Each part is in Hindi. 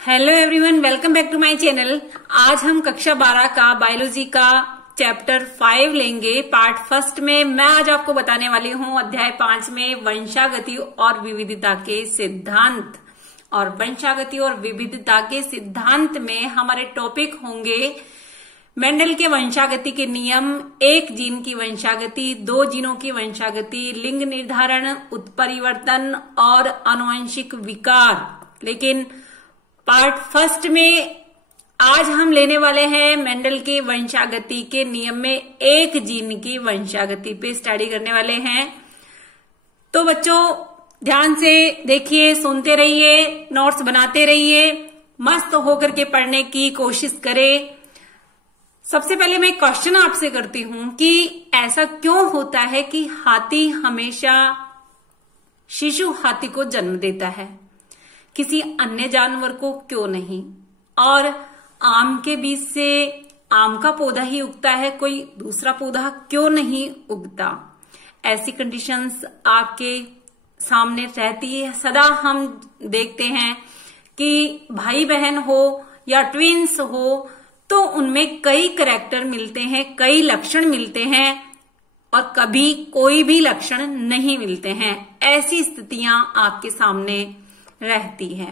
Hello everyone, welcome back to my channel. आज हम कक्षा 12 का बायोलॉजी का चैप्टर 5 लेंगे। पार्ट फर्स्ट में मैं आज आपको बताने वाली हूँ अध्याय 5 में वंशागति और विविधता के सिद्धांत। और वंशागति और विविधता के सिद्धांत में हमारे टॉपिक होंगे मेंडल के वंशागति के नियम, एक जीन की वंशागति, दो जीनों की वंशागति, लिंग निर्धारण, उत्परिवर्तन और आनुवंशिक विकार। लेकिन पार्ट फर्स्ट में आज हम लेने वाले हैं मेंडल के वंशागति के नियम में एक जीन की वंशागति पे स्टडी करने वाले हैं। तो बच्चों ध्यान से देखिए, सुनते रहिए, नोट्स बनाते रहिए, मस्त होकर के पढ़ने की कोशिश करें। सबसे पहले मैं क्वेश्चन आपसे करती हूं कि ऐसा क्यों होता है कि हाथी हमेशा शिशु हाथी को जन्म देता है, किसी अन्य जानवर को क्यों नहीं? और आम के बीज से आम का पौधा ही उगता है, कोई दूसरा पौधा क्यों नहीं उगता? ऐसी कंडीशंस आपके सामने रहती है। सदा हम देखते हैं कि भाई बहन हो या ट्विंस हो तो उनमें कई कैरेक्टर मिलते हैं, कई लक्षण मिलते हैं और कभी कोई भी लक्षण नहीं मिलते हैं। ऐसी स्थितियां आपके सामने रहती है।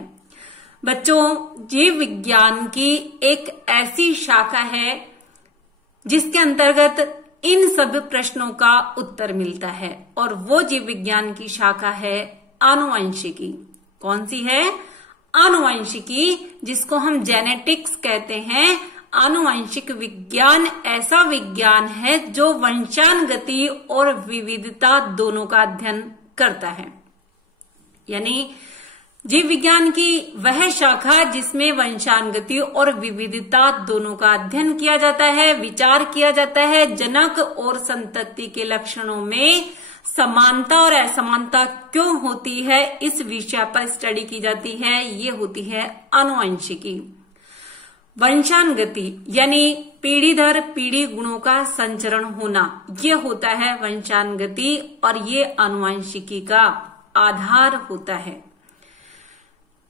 बच्चों, जीव विज्ञान की एक ऐसी शाखा है जिसके अंतर्गत इन सब प्रश्नों का उत्तर मिलता है और वो जीव विज्ञान की शाखा है आनुवंशिकी। कौन सी है? आनुवंशिकी, जिसको हम जेनेटिक्स कहते हैं। आनुवंशिक विज्ञान ऐसा विज्ञान है जो वंशानुगति और विविधता दोनों का अध्ययन करता है। यानी जीव विज्ञान की वह शाखा जिसमें वंशानुगति और विविधता दोनों का अध्ययन किया जाता है, विचार किया जाता है। जनक और संतति के लक्षणों में समानता और असमानता क्यों होती है, इस विषय पर स्टडी की जाती है। ये होती है आनुवंशिकी। वंशानुगति यानी पीढ़ी दर पीढ़ी गुणों का संचरण होना, ये होता है वंशानुगति और ये आनुवंशिकी का आधार होता है।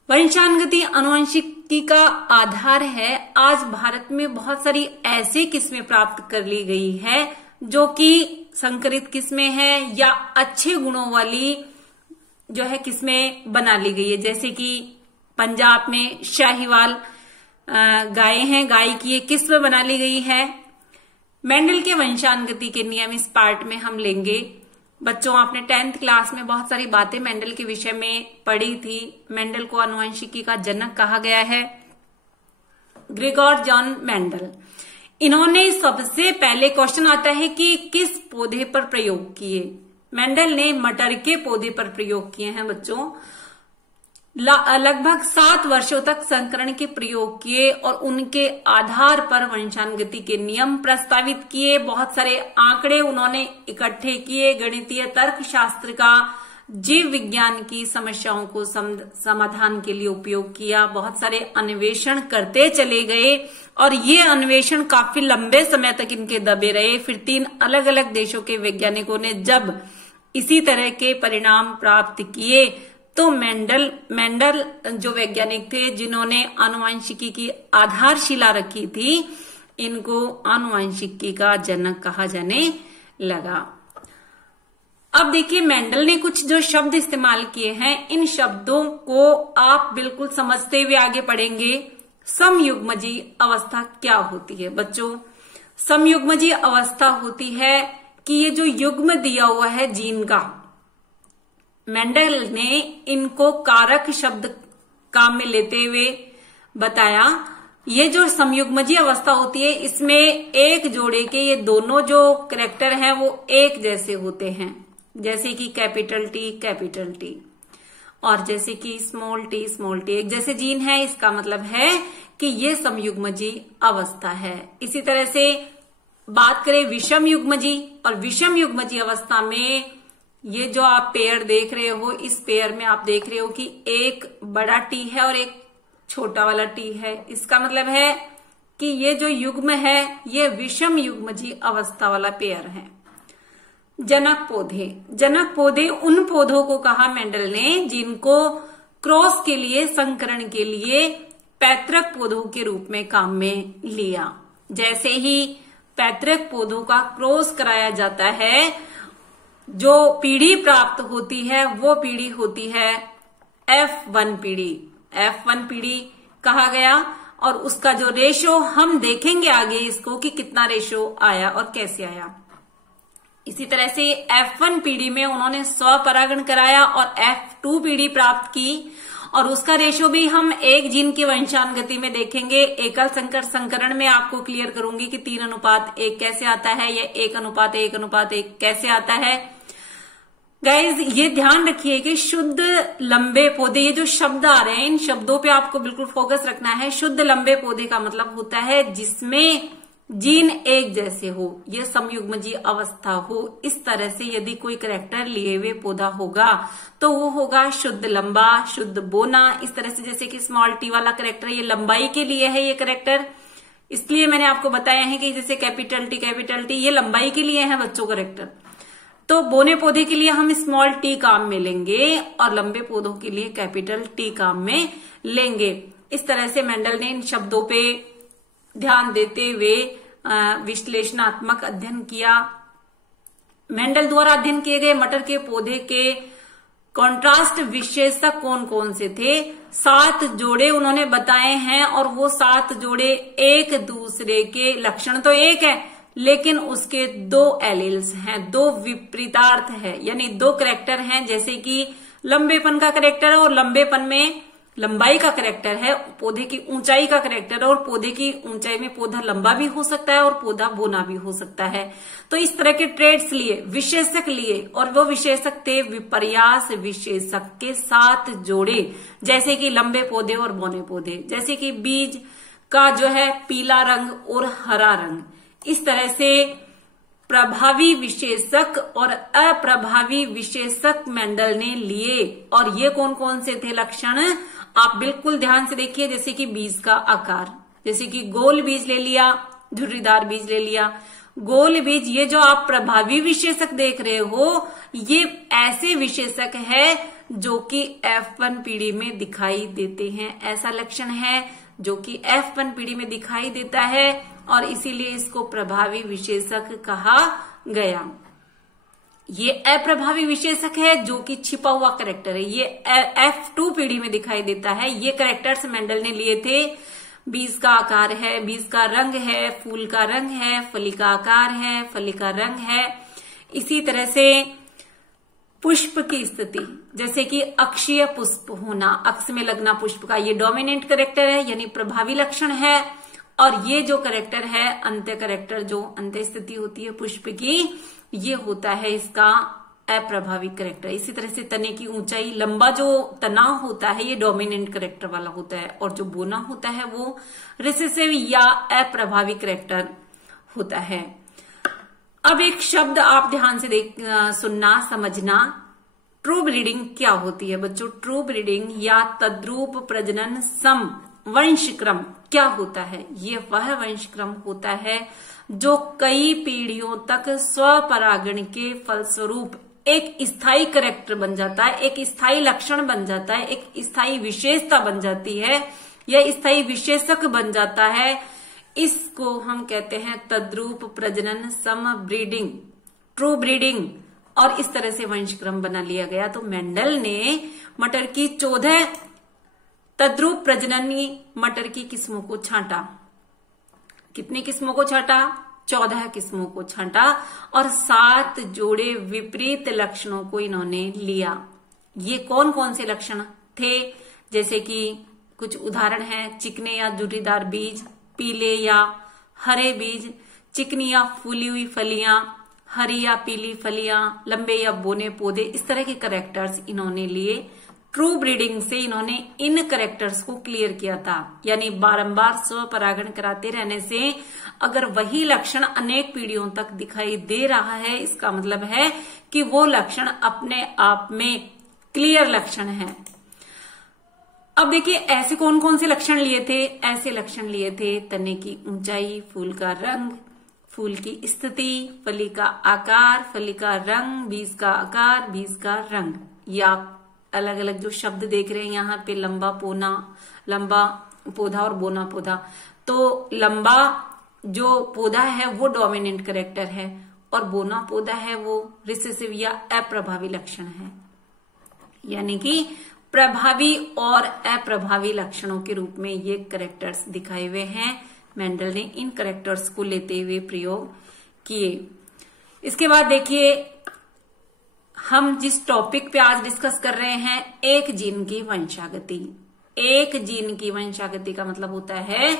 वंशानुगति आनुवंशिकी का आधार है। आज भारत में बहुत सारी ऐसी किस्में प्राप्त कर ली गई है जो कि संकरित किस्में हैं या अच्छे गुणों वाली जो है किस्में बना ली गई है। जैसे कि पंजाब में शाहीवाल गाय हैं, गाय की एक किस्म बना ली गई है। मेंडल के वंशानुगति के नियम इस पार्ट में हम लेंगे। बच्चों, आपने 10th क्लास में बहुत सारी बातें मेंडल के विषय में पढ़ी थी। मेंडल को आनुवंशिकी का जनक कहा गया है, ग्रेगोर जॉन मेंडल। इन्होंने सबसे पहले क्वेश्चन आता है कि किस पौधे पर प्रयोग किए? मेंडल ने मटर के पौधे पर प्रयोग किए हैं। बच्चों, लगभग 7 वर्षों तक संकरण के प्रयोग किए और उनके आधार पर वंशानुगति के नियम प्रस्तावित किए। बहुत सारे आंकड़े उन्होंने इकट्ठे किए, गणितीय तर्कशास्त्र का जीव विज्ञान की समस्याओं को समाधान के लिए उपयोग किया। बहुत सारे अन्वेषण करते चले गए और ये अन्वेषण काफी लंबे समय तक इनके दबे रहे। फिर 3 अलग अलग देशों के वैज्ञानिकों ने जब इसी तरह के परिणाम प्राप्त किए तो मेंडल जो वैज्ञानिक थे जिन्होंने आनुवंशिकी की आधारशिला रखी थी, इनको आनुवंशिकी का जनक कहा जाने लगा। अब देखिए, मेंडल ने कुछ जो शब्द इस्तेमाल किए हैं, इन शब्दों को आप बिल्कुल समझते हुए आगे पढ़ेंगे। समयुग्मजी अवस्था क्या होती है? बच्चों, समयुग्मजी अवस्था होती है कि ये जो युग्म दिया हुआ है जीन का, मेंडल ने इनको कारक शब्द काम में लेते हुए बताया। ये जो समयुग्मजी अवस्था होती है, इसमें एक जोड़े के ये दोनों जो कैरेक्टर हैं वो एक जैसे होते हैं, जैसे कि कैपिटल टी और जैसे कि स्मॉल टी एक जैसे जीन है। इसका मतलब है कि ये समयुग्मजी अवस्था है। इसी तरह से बात करें विषम युग्मजी, और विषम युग्मजी अवस्था में ये जो आप पेयर देख रहे हो, इस पेयर में आप देख रहे हो कि एक बड़ा टी है और एक छोटा वाला टी है। इसका मतलब है कि ये जो युग्म है ये विषम युग्मजी अवस्था वाला पेयर है। जनक पौधे उन पौधों को कहा मेंडल ने जिनको क्रॉस के लिए, संकरण के लिए पैतृक पौधों के रूप में काम में लिया। जैसे ही पैतृक पौधों का क्रॉस कराया जाता है, जो पीढ़ी प्राप्त होती है वो पीढ़ी होती है F1 पीढ़ी। F1 पीढ़ी कहा गया, और उसका जो रेशो हम देखेंगे आगे इसको कि कितना रेशो आया और कैसे आया। इसी तरह से F1 पीढ़ी में उन्होंने स्वपरागण कराया और F2 पीढ़ी प्राप्त की, और उसका रेशो भी हम एक जीन की वंशानुगति में देखेंगे। एकल संकर संकरण में आपको क्लियर करूंगी कि 3:1 कैसे आता है या 1:1:1 कैसे आता है। गाइज ये ध्यान रखिए कि शुद्ध लंबे पौधे, ये जो शब्द आ रहे हैं इन शब्दों पे आपको बिल्कुल फोकस रखना है। शुद्ध लंबे पौधे का मतलब होता है जिसमें जीन एक जैसे हो, ये समयुग्मजीय अवस्था हो। इस तरह से यदि कोई कैरेक्टर लिए हुए पौधा होगा तो वो होगा शुद्ध लंबा, शुद्ध बोना। इस तरह से जैसे कि स्मॉल टी वाला कैरेक्टर ये लंबाई के लिए है, ये कैरेक्टर इसलिए मैंने आपको बताया है कि जैसे कैपिटल टी ये लंबाई के लिए है बच्चों कैरेक्टर। तो बोने पौधे के लिए हम स्मॉल टी काम में लेंगे और लंबे पौधों के लिए कैपिटल टी काम में लेंगे। इस तरह से मेंडल ने इन शब्दों पे ध्यान देते हुए विश्लेषणात्मक अध्ययन किया। मेंडल द्वारा अध्ययन किए गए मटर के पौधे के कॉन्ट्रास्ट विशेषक कौन कौन से थे? 7 जोड़े उन्होंने बताए हैं, और वो 7 जोड़े एक दूसरे के लक्षण तो एक है लेकिन उसके 2 एलील्स हैं, 2 विपरीतार्थ है, यानी 2 कैरेक्टर हैं। जैसे कि लंबेपन का कैरेक्टर है और लंबेपन में लंबाई का कैरेक्टर है, पौधे की ऊंचाई का कैरेक्टर है, और पौधे की ऊंचाई में पौधा लंबा भी हो सकता है और पौधा बोना भी हो सकता है। तो इस तरह के ट्रेड्स लिए, विशेषक लिए, और वो विशेषक थे विपर्यास विशेषक के 7 जोड़े। जैसे कि लंबे पौधे और बोने पौधे, जैसे कि बीज का जो है पीला रंग और हरा रंग। इस तरह से प्रभावी विशेषक और अप्रभावी विशेषक मेंडल ने लिए। और ये कौन कौन से थे लक्षण, आप बिल्कुल ध्यान से देखिए। जैसे कि बीज का आकार, जैसे कि गोल बीज ले लिया, झुर्रीदार बीज ले लिया। गोल बीज, ये जो आप प्रभावी विशेषक देख रहे हो, ये ऐसे विशेषक है जो कि F1 पीढ़ी में दिखाई देते हैं। ऐसा लक्षण है जो कि F1 पीढ़ी में दिखाई देता है, और इसीलिए इसको प्रभावी विशेषक कहा गया। ये अप्रभावी विशेषक है जो कि छिपा हुआ कैरेक्टर है, ये F2 पीढ़ी में दिखाई देता है। ये कैरेक्टर्स मेंडल ने लिए थे। बीज का आकार है, बीज का रंग है, फूल का रंग है, फली का आकार है, फली का रंग है। इसी तरह से पुष्प की स्थिति, जैसे कि अक्षीय पुष्प होना, अक्ष में लगना पुष्प का, ये डोमिनेंट कैरेक्टर है यानी प्रभावी लक्षण है। और ये जो कैरेक्टर है अंत्य कैरेक्टर, जो अंत्य स्थिति होती है पुष्प की, ये होता है इसका अप्रभावी कैरेक्टर। इसी तरह से तने की ऊंचाई, लंबा जो तना होता है ये डोमिनेंट कैरेक्टर वाला होता है, और जो बोना होता है वो रिसेसिव या अप्रभावी कैरेक्टर होता है। अब एक शब्द आप ध्यान से सुनना, समझना। ट्रू ब्रीडिंग क्या होती है बच्चों? ट्रू ब्रीडिंग या तद्रूप प्रजनन सम वंशक्रम क्या होता है? ये वह वंशक्रम होता है जो कई पीढ़ियों तक स्वपरागण के फलस्वरूप एक स्थायी कैरेक्टर बन जाता है, एक स्थायी लक्षण बन जाता है, एक स्थायी विशेषता बन जाती है, या स्थायी विशेषक बन जाता है। इसको हम कहते हैं तद्रूप प्रजनन सम ब्रीडिंग, ट्रू ब्रीडिंग। और इस तरह से वंशक्रम बना लिया गया। तो मेंडल ने मटर की 14 तद्रूप प्रजननी मटर की किस्मों को छांटा। कितनी किस्मों को छांटा? 14 किस्मों को छांटा, और 7 जोड़े विपरीत लक्षणों को इन्होंने लिया। ये कौन कौन से लक्षण थे? जैसे कि कुछ उदाहरण हैं, चिकने या झुर्रीदार बीज, पीले या हरे बीज, चिकनी या फूली हुई फलियां, हरी या पीली फलियां, लंबे या बोने पौधे। इस तरह के कैरेक्टर्स इन्होंने लिए। ट्रू ब्रीडिंग से इन्होंने इन कैरेक्टर्स को क्लियर किया था, यानी बारंबार स्वपरागण कराते रहने से अगर वही लक्षण अनेक पीढ़ियों तक दिखाई दे रहा है, इसका मतलब है कि वो लक्षण अपने आप में क्लियर लक्षण है। अब देखिए ऐसे कौन कौन से लक्षण लिए थे? ऐसे लक्षण लिए थे तने की ऊंचाई, फूल का रंग, फूल की स्थिति, फली का आकार, फली का रंग, बीज का आकार, बीज का रंग। ये आप अलग अलग जो शब्द देख रहे हैं यहाँ पे, लंबा पोना, लंबा पौधा और बोना पौधा। तो लंबा जो पौधा है वो डोमिनेंट कैरेक्टर है और बोना पौधा है वो रिसेसिव या अप्रभावी लक्षण है। यानी कि प्रभावी और अप्रभावी लक्षणों के रूप में ये कैरेक्टर्स दिखाए हुए हैं। मेंडल ने इन कैरेक्टर्स को लेते हुए प्रयोग किए। इसके बाद देखिए, हम जिस टॉपिक पे आज डिस्कस कर रहे हैं, एक जीन की वंशागति। एक जीन की वंशागति का मतलब होता है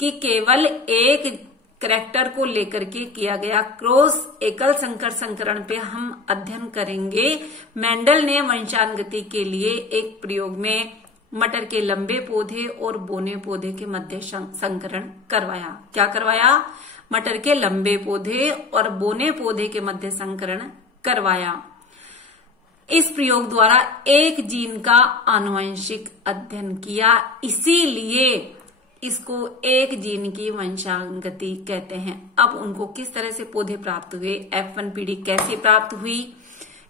कि केवल एक कैरेक्टर को लेकर के किया गया क्रॉस एकल संकर संकरण पे हम अध्ययन करेंगे। मेंडल ने वंशागति के लिए एक प्रयोग में मटर के लंबे पौधे और बोने पौधे के मध्य संकरण करवाया। क्या करवाया? मटर के लंबे पौधे और बोने पौधे के मध्य संकरण करवाया। इस प्रयोग द्वारा एक जीन का आनुवंशिक अध्ययन किया, इसीलिए इसको एक जीन की वंशागति कहते हैं। अब उनको किस तरह से पौधे प्राप्त हुए, F1 पीढ़ी कैसे प्राप्त हुई,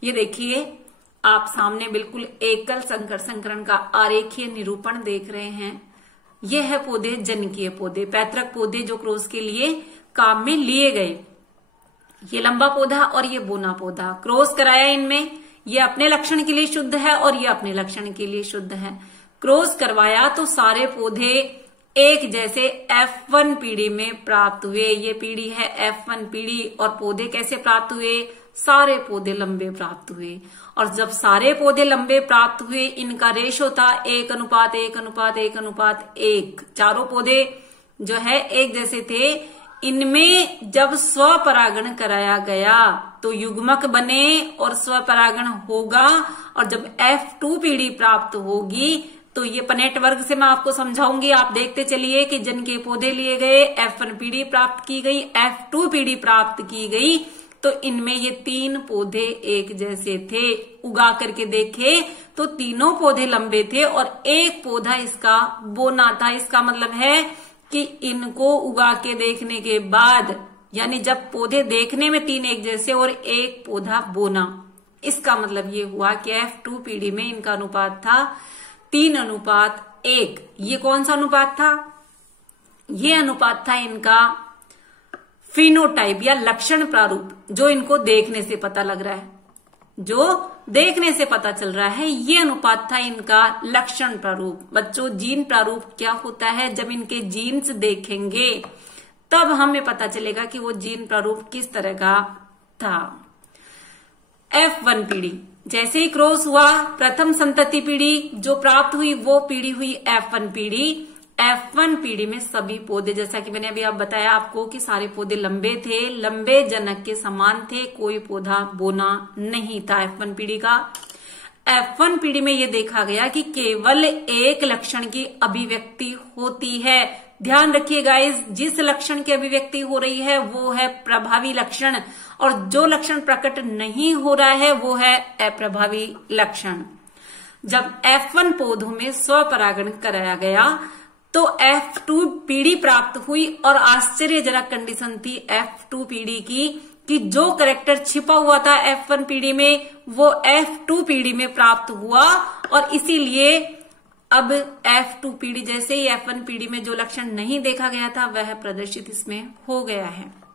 ये देखिए आप सामने बिल्कुल एकल संकर संकरण का आरेखीय निरूपण देख रहे हैं। ये है पौधे, जनकीय पौधे, पैतृक पौधे जो क्रॉस के लिए काम में लिए गए। ये लंबा पौधा और ये बोना पौधा क्रॉस कराया इनमें। ये अपने लक्षण के लिए शुद्ध है और ये अपने लक्षण के लिए शुद्ध है। क्रॉस करवाया तो सारे पौधे एक जैसे F1 पीढ़ी में प्राप्त हुए। ये पीढ़ी है F1 पीढ़ी। और पौधे कैसे प्राप्त हुए? सारे पौधे लंबे प्राप्त हुए। और जब सारे पौधे लंबे प्राप्त हुए, इनका रेशो था 1:1:1:1:1। चारों पौधे जो है एक जैसे थे। इनमें जब स्वपरागण कराया गया तो युग्मक बने और स्वपरागण होगा। और जब F2 पीढ़ी प्राप्त होगी तो ये पनेट वर्ग से मैं आपको समझाऊंगी, आप देखते चलिए कि जन के पौधे लिए गए, F1 पीढ़ी प्राप्त की गई, F2 पीढ़ी प्राप्त की गई। तो इनमें ये तीन पौधे एक जैसे थे। उगा करके देखे तो तीनों पौधे लंबे थे और एक पौधा इसका बोना था। इसका मतलब है कि इनको उगा के देखने के बाद, यानी जब पौधे देखने में तीन एक जैसे और एक पौधा बोना, इसका मतलब ये हुआ कि F2 पीढ़ी में इनका अनुपात था 3:1। ये कौन सा अनुपात था? ये अनुपात था इनका फिनोटाइप या लक्षण प्रारूप, जो इनको देखने से पता लग रहा है, जो देखने से पता चल रहा है। ये अनुपात था इनका लक्षण प्रारूप। बच्चों, जीन प्रारूप क्या होता है? जब इनके जीन्स देखेंगे तब हमें पता चलेगा कि वो जीन प्रारूप किस तरह का था। F1 पीढ़ी जैसे ही क्रॉस हुआ, प्रथम संतति पीढ़ी जो प्राप्त हुई वो पीढ़ी हुई F1 पीढ़ी। F1 पीढ़ी में सभी पौधे, जैसा कि मैंने अभी आप बताया आपको कि सारे पौधे लंबे थे, लंबे जनक के समान थे, कोई पौधा बोना नहीं था F1 पीढ़ी का। F1 पीढ़ी में यह देखा गया कि केवल एक लक्षण की अभिव्यक्ति होती है। ध्यान रखिए गाइस, जिस लक्षण की अभिव्यक्ति हो रही है वो है प्रभावी लक्षण और जो लक्षण प्रकट नहीं हो रहा है वो है अप्रभावी लक्षण। जब F1 पौधों में स्वपरागण कराया गया तो F2 पीढ़ी प्राप्त हुई और आश्चर्यजनक कंडीशन थी F2 पीढ़ी की कि जो कैरेक्टर छिपा हुआ था F1 पीढ़ी में वो F2 पीढ़ी में प्राप्त हुआ। और इसीलिए अब F2 पीढ़ी जैसे ही F1 पीढ़ी में जो लक्षण नहीं देखा गया था वह प्रदर्शित इसमें हो गया है।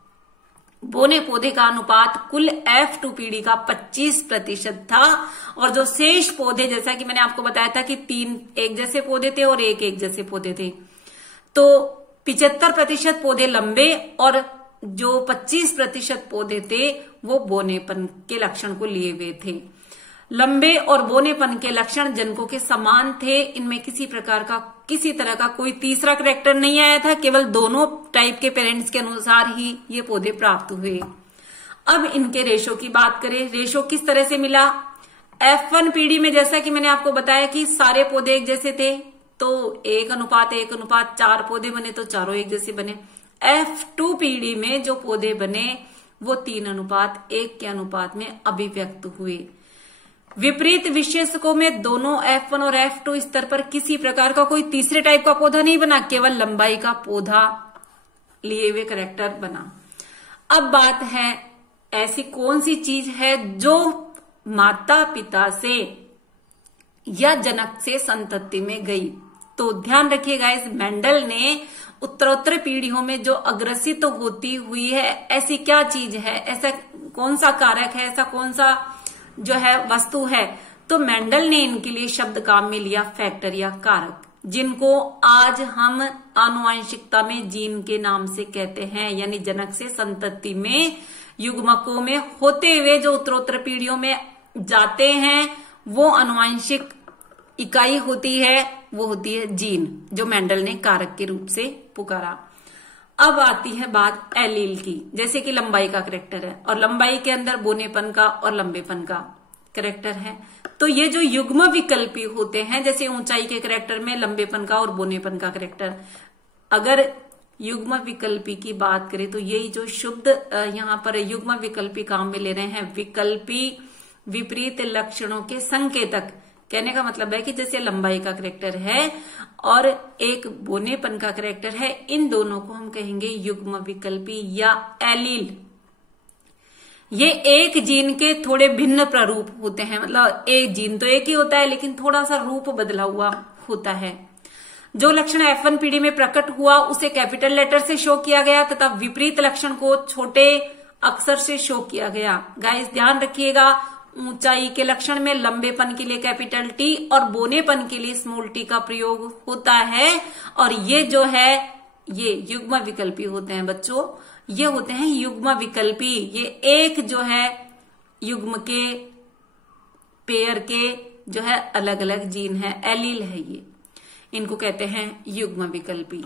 बोने पौधे का अनुपात कुल F2 पीढ़ी का 25% था और जो शेष पौधे, जैसा कि मैंने आपको बताया था कि 3 एक जैसे पौधे थे और एक जैसे पौधे थे, तो 75% पौधे लंबे और जो 25% पौधे थे वो बोनेपन के लक्षण को लिए हुए थे। लंबे और बोनेपन के लक्षण जनकों के समान थे। इनमें किसी तरह का कोई तीसरा कैरेक्टर नहीं आया था, केवल दोनों टाइप के पेरेंट्स के अनुसार ही ये पौधे प्राप्त हुए। अब इनके रेशो की बात करें, रेशो किस तरह से मिला? F1 पीढ़ी में जैसा कि मैंने आपको बताया कि सारे पौधे एक जैसे थे तो 1:1:4 पौधे बने तो चारों एक जैसे बने। F2 पीढ़ी में जो पौधे बने वो 3:1 के अनुपात में अभिव्यक्त हुए। विपरीत विशेषकों में दोनों F1 और F2 स्तर पर किसी प्रकार का कोई तीसरे टाइप का पौधा नहीं बना, केवल लंबाई का पौधा लिए हुए कैरेक्टर बना। अब बात है, ऐसी कौन सी चीज है जो माता पिता से या जनक से संतति में गई? तो ध्यान रखिएगा, इस मेंडल ने उत्तरोत्तर पीढ़ियों में जो अग्रसित होती हुई है ऐसी क्या चीज है, ऐसा कौन सा कारक है, ऐसा कौन सा जो है वस्तु है, तो मेंडल ने इनके लिए शब्द काम में लिया फैक्टर या कारक, जिनको आज हम आनुवंशिकता में जीन के नाम से कहते हैं। यानी जनक से संतति में युग्मकों में होते हुए जो उत्तरोत्तर पीढ़ियों में जाते हैं वो आनुवंशिक इकाई होती है, वो होती है जीन, जो मेंडल ने कारक के रूप से पुकारा। अब आती है बात एलील की, जैसे कि लंबाई का करैक्टर है और लंबाई के अंदर बोनेपन का और लंबेपन का करैक्टर है। तो ये जो युग्म विकल्पी होते हैं, जैसे ऊंचाई के करैक्टर में लंबेपन का और बोनेपन का करैक्टर, अगर युग्म विकल्पी की बात करें तो यही जो शुद्ध यहाँ पर युग्म विकल्पी काम में ले रहे हैं, विकल्पी विपरीत लक्षणों के संकेतक। कहने का मतलब है कि जैसे लंबाई का करैक्टर है और एक बोनेपन का करैक्टर है, इन दोनों को हम कहेंगे युग्म विकल्पी या एलील। ये एक जीन के थोड़े भिन्न प्रारूप होते हैं, मतलब एक जीन तो एक ही होता है लेकिन थोड़ा सा रूप बदला हुआ होता है। जो लक्षण F1 पीढ़ी में प्रकट हुआ उसे कैपिटल लेटर से शो किया गया तथा विपरीत लक्षण को छोटे अक्षर से शो किया गया। गाइस ध्यान रखिएगा, ऊंचाई के लक्षण में लंबेपन के लिए कैपिटल टी और बोनेपन के लिए स्मॉल टी का प्रयोग होता है, और ये जो है ये युग्म विकल्पी होते हैं बच्चों, ये होते हैं युग्म विकल्पी। ये एक जो है युग्म के पेयर के जो है अलग अलग जीन है, एलील है, ये इनको कहते हैं युग्म विकल्पी।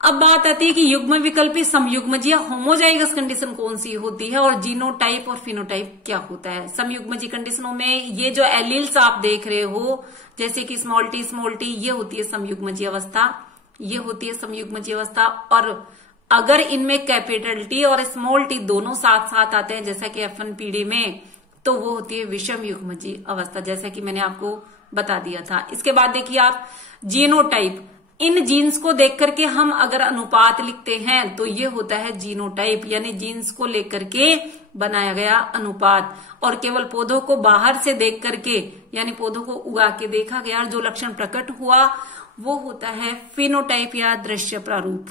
अब बात आती है कि युग्म विकल्पी समयुग्मज या होमोजाइगस कंडीशन कौन सी होती है और जीनोटाइप और फिनोटाइप क्या होता है। समयुग्मजी कंडीशनों में ये जो एलील्स आप देख रहे हो जैसे कि स्मॉल टी, ये होती है समयुग्मजी अवस्था, ये होती है समयुग्मजी अवस्था। और अगर इनमें कैपिटल टी और स्मॉल टी दोनों साथ साथ आते हैं जैसा कि F1 पीढ़ी में, तो वो होती है विषम युग्मजी अवस्था, जैसा कि मैंने आपको बता दिया था। इसके बाद देखिए आप जीनोटाइप, इन जीन्स को देख करके हम अगर अनुपात लिखते हैं तो ये होता है जीनोटाइप, यानी जीन्स को लेकर के बनाया गया अनुपात। और केवल पौधों को बाहर से देख करके यानी पौधों को उगा के देखा गया और जो लक्षण प्रकट हुआ वो होता है फिनोटाइप या दृश्य प्रारूप।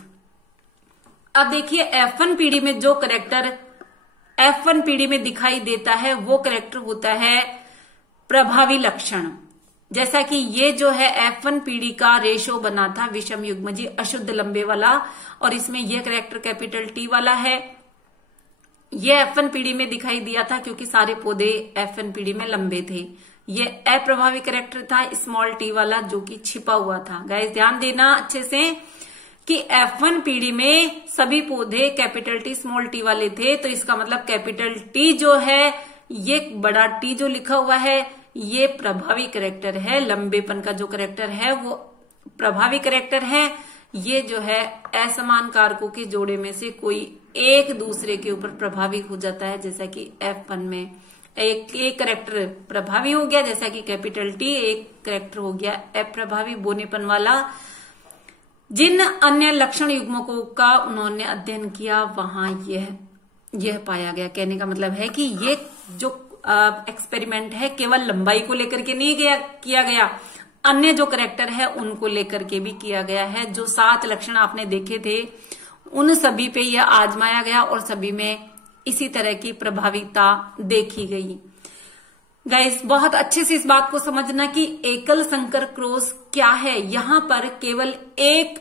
अब देखिए F1 पीढ़ी में जो करैक्टर F1 पीढ़ी में दिखाई देता है वो करैक्टर होता है प्रभावी लक्षण। जैसा कि ये जो है F1 पीढ़ी का रेशो बना था विषम युग्मजी अशुद्ध लंबे वाला, और इसमें यह करैक्टर कैपिटल टी वाला है। ये F1 पीढ़ी में दिखाई दिया था क्योंकि सारे पौधे F1 पीढ़ी में लंबे थे। ये अप्रभावी करैक्टर था स्मॉल टी वाला जो कि छिपा हुआ था। गाइस ध्यान देना अच्छे से कि F1 पीढ़ी में सभी पौधे कैपिटल टी स्मॉल टी वाले थे, तो इसका मतलब कैपिटल टी जो है, ये बड़ा टी जो लिखा हुआ है, ये प्रभावी करैक्टर है। लंबेपन का जो करैक्टर है वो प्रभावी करैक्टर है। ये जो है असमान कारकों के जोड़े में से कोई एक दूसरे के ऊपर प्रभावी हो जाता है, जैसा कि F1 में एक करैक्टर प्रभावी हो गया जैसा कि कैपिटल टी, एक करैक्टर हो गया अप्रभावी बोनेपन वाला। जिन अन्य लक्षण युग्मकों का उन्होंने अध्ययन किया वहां यह पाया गया। कहने का मतलब है कि ये जो एक्सपेरिमेंट है केवल लंबाई को लेकर के नहीं किया गया, अन्य जो करैक्टर है उनको लेकर के भी किया गया है। जो 7 लक्षण आपने देखे थे उन सभी पे यह आजमाया गया और सभी में इसी तरह की प्रभाविता देखी गई। गाइस बहुत अच्छे से इस बात को समझना कि एकल संकर क्रॉस क्या है। यहां पर केवल एक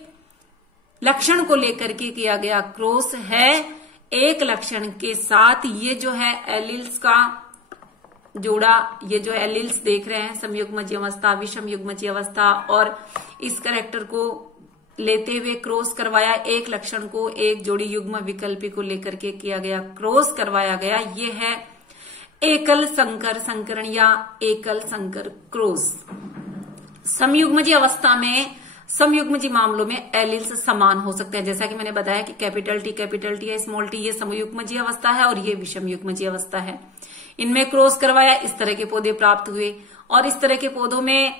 लक्षण को लेकर के किया गया क्रॉस है। एक लक्षण के साथ ये जो है एलील्स का जोड़ा, ये जो एलील्स देख रहे हैं समयुग्मजी अवस्था, विषम युग्मजी अवस्था, और इस करैक्टर को लेते हुए क्रॉस करवाया। एक लक्षण को एक जोड़ी युग्म विकल्पी को लेकर के किया गया, क्रॉस करवाया गया। ये है एकल संकर संकरण या एकल संकर क्रॉस। समयुग्मजी अवस्था में, समयुग्मजी मामलों में एलील्स समान हो सकते हैं, जैसा कि मैंने बताया कि कैपिटल टी है, स्मॉल टी, ये समयुग्मजी अवस्था है और ये विषम युग्मजी अवस्था है। इनमें क्रॉस करवाया, इस तरह के पौधे प्राप्त हुए। और इस तरह के पौधों में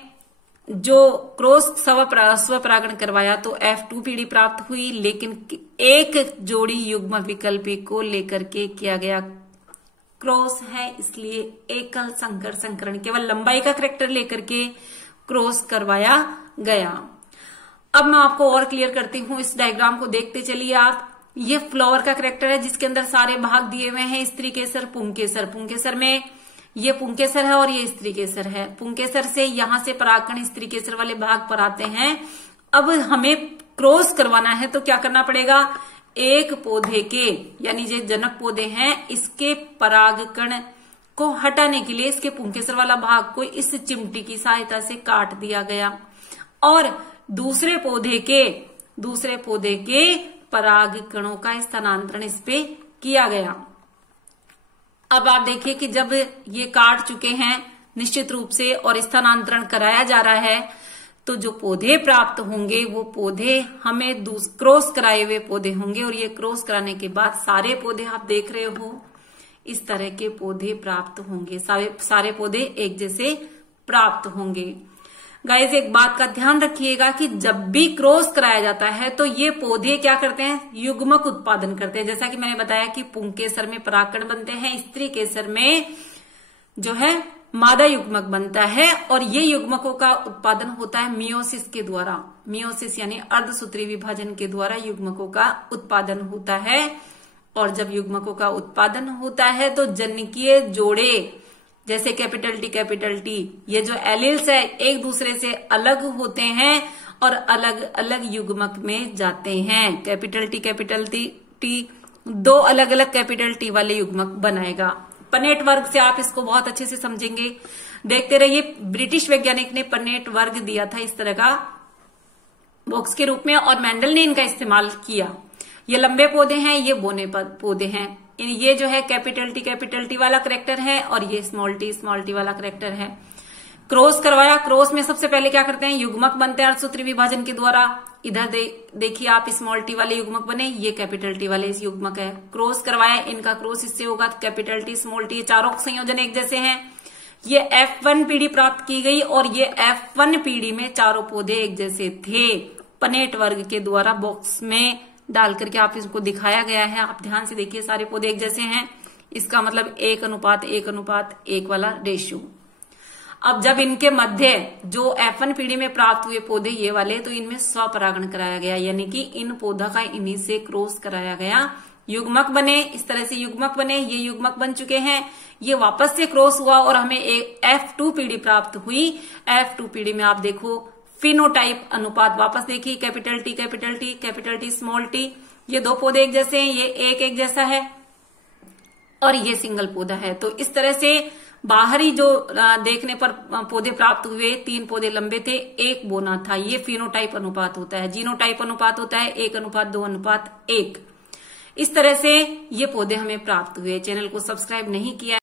जो क्रॉस स्वपरागण करवाया तो F2 पीढ़ी प्राप्त हुई, लेकिन एक जोड़ी युग्म विकल्पी को लेकर के किया गया क्रॉस है, इसलिए एकल संकर संकरण, केवल लंबाई का करैक्टर लेकर के क्रॉस करवाया गया। अब मैं आपको और क्लियर करती हूँ, इस डायग्राम को देखते चलिए आप। ये फ्लावर का कैरेक्टर है जिसके अंदर सारे भाग दिए हुए हैं, स्त्री केसर, पुंकेसर। पुंकेसर में ये पुंकेसर है और ये स्त्री केसर है। पुंकेसर से यहां से परागकण स्त्री केसर वाले भाग पर आते हैं। अब हमें क्रॉस करवाना है तो क्या करना पड़ेगा, एक पौधे के यानी जो जनक पौधे हैं इसके परागकण को हटाने के लिए इसके पुंकेसर वाला भाग को इस चिमटी की सहायता से काट दिया गया और दूसरे पौधे के परागकणों का स्थानांतरण इस पे किया गया। अब आप देखिए कि जब ये काट चुके हैं निश्चित रूप से और स्थानांतरण कराया जा रहा है तो जो पौधे प्राप्त होंगे वो पौधे हमें क्रॉस कराए हुए पौधे होंगे और ये क्रॉस कराने के बाद सारे पौधे आप देख रहे हो इस तरह के पौधे प्राप्त होंगे, सारे पौधे एक जैसे प्राप्त होंगे। गाइस एक बात का ध्यान रखिएगा कि जब भी क्रॉस कराया जाता है तो ये पौधे क्या करते हैं, युग्मक उत्पादन करते हैं। जैसा कि मैंने बताया कि पुंकेसर में परागकण बनते हैं, स्त्री केसर में जो है मादा युग्मक बनता है और ये युग्मकों का उत्पादन होता है मियोसिस के द्वारा। मियोसिस यानी अर्धसूत्री विभाजन के द्वारा युग्मकों का उत्पादन होता है और जब युग्मकों का उत्पादन होता है तो जन्निकीय जोड़े जैसे कैपिटल टी ये जो एलिल्स है एक दूसरे से अलग होते हैं और अलग अलग युग्मक में जाते हैं। कैपिटल टी दो अलग अलग कैपिटल टी वाले युग्मक बनाएगा। पनेट वर्ग से आप इसको बहुत अच्छे से समझेंगे, देखते रहिए। ब्रिटिश वैज्ञानिक ने पनेट वर्ग दिया था इस तरह का बॉक्स के रूप में और मेंडल ने इनका इस्तेमाल किया। ये लंबे पौधे हैं, ये बोने पौधे हैं। ये जो है कैपिटल टी वाला कैरेक्टर है और ये स्मॉल टी वाला कैरेक्टर है। क्रॉस करवाया, क्रॉस में सबसे पहले क्या करते हैं, युग्मक बनते हैं अर्धसूत्री विभाजन के द्वारा। इधर देखिए आप स्मॉल टी वाले युग्मक बने, ये कैपिटल टी वाले युग्मक है। क्रॉस करवाया, इनका क्रॉस इससे होगा तो कैपिटल टी स्मॉल टी चारों संयोजन एक जैसे हैं। ये F1 पीढ़ी प्राप्त की गई और ये F1 पीढ़ी में चारों पौधे एक जैसे थे। पनेट वर्ग के द्वारा बॉक्स में डाल करके आप इसको दिखाया गया है। आप ध्यान से देखिए सारे पौधे एक जैसे हैं, इसका मतलब 1:1:1 वाला रेशियो। अब जब इनके मध्य जो F1 पीढ़ी में प्राप्त हुए पौधे ये वाले तो इनमें स्वपरागण कराया गया, यानी कि इन पौधा का इन्हीं से क्रॉस कराया गया। युग्मक बने, इस तरह से युग्मक बने, ये युग्मक बन चुके हैं। ये वापस से क्रॉस हुआ और हमें एक F2 पीढ़ी प्राप्त हुई। F2 पीढ़ी में आप देखो फिनोटाइप अनुपात वापस देखिए, कैपिटल टी स्मॉल टी, ये दो पौधे एक जैसे हैं, ये एक जैसा है और ये सिंगल पौधा है। तो इस तरह से बाहरी जो देखने पर पौधे प्राप्त हुए, 3 पौधे लंबे थे, 1 बोना था। ये फिनोटाइप अनुपात होता है। जीनोटाइप अनुपात होता है 1:2:1। इस तरह से ये पौधे हमें प्राप्त हुए। चैनल को सब्सक्राइब नहीं किया